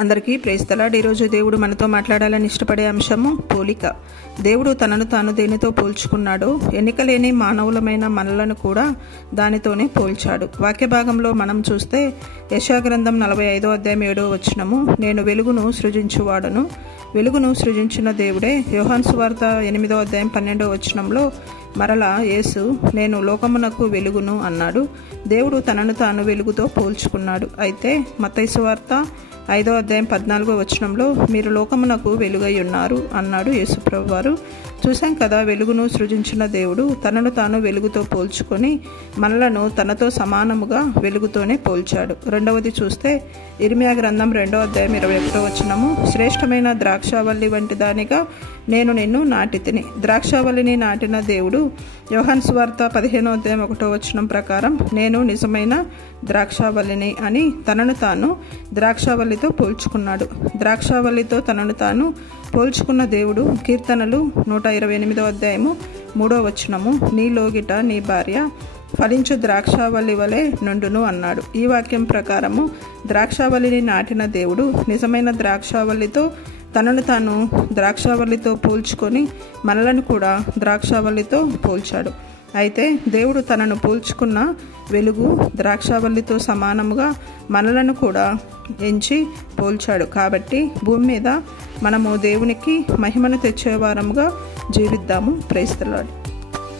అందరికీ praise the lord. ఈరోజు దేవుడు మనతో మాట్లాడాలని ఇష్టపడే అంశము పోలిక. దేవుడు తనను తాను దేనితో పోల్చుకున్నాడో ఎన్నికలేని మానవులమైన మనలను కూడా దానితోనే పోల్చాడు. వాక్య భాగంలో మనం చూస్తే యెషయా గ్రంథం 45వ అధ్యాయం 7వ వచనము, నేను వెలుగును సృజించువాడను, వెలుగును సృజించిన దేవుడే. యోహాను సువార్త 8వ అధ్యాయం 12వ వచనంలో మరలా యేసు నేను లోకమునకు వెలుగును అన్నాడు. దేవుడు తనను తాను వెలుగుతో పోల్చుకున్నాడు. అయితే మత్తయి సువార్త 5వ అధ్యాయం 14వ వచనంలో మీరు లోకమునకు వెలుగై ఉన్నారు అన్నాడు యేసు ప్రభువారు. చూసాం కదా, వెలుగును సృజించిన దేవుడు తనను తాను వెలుగుతో పోల్చుకొని మనలను తనతో సమానముగా వెలుగుతోనే పోల్చాడు. రెండవది చూస్తే ఇర్మియా గ్రంథం 2వ అధ్యాయం 21వ వచనము, శ్రేష్టమైన ద్రాక్షావల్లి వంటి దానిగా నేను నిన్ను నాటితిని. ద్రాక్షావల్లిని నాటిన దేవుడు యోహాను సువార్త 15వ అధ్యాయం 1వ వచనం ప్రకారం నేను నిజమైన ద్రాక్షావల్లిని అని తనను తాను ద్రాక్షావల్లితో పోల్చుకున్నాడు. ద్రాక్షావల్లితో తనను తాను పోల్చుకున్న దేవుడు కీర్తనలు 128వ అధ్యాయము 3వ వచనము, నీ లోగిట నీ భార్య ఫలించు ద్రాక్షావల్లి వలె నుండును అన్నాడు. ఈ వాక్యం ప్రకారము ద్రాక్షావల్లిని నాటిన దేవుడు నిజమైన ద్రాక్షావల్లితో తనను తాను ద్రాక్షావల్లితో పోల్చుకొని మనలను కూడా ద్రాక్షావల్లితో పోల్చాడు. అయితే దేవుడు తనను పోల్చుకున్న వెలుగు ద్రాక్షావల్లితో సమానముగా మనలను కూడా ఎంచి పోల్చాడు. కాబట్టి భూమి మీద మనము దేవునికి మహిమను తెచ్చేవారముగా జీవిద్దాము. Praise the lord.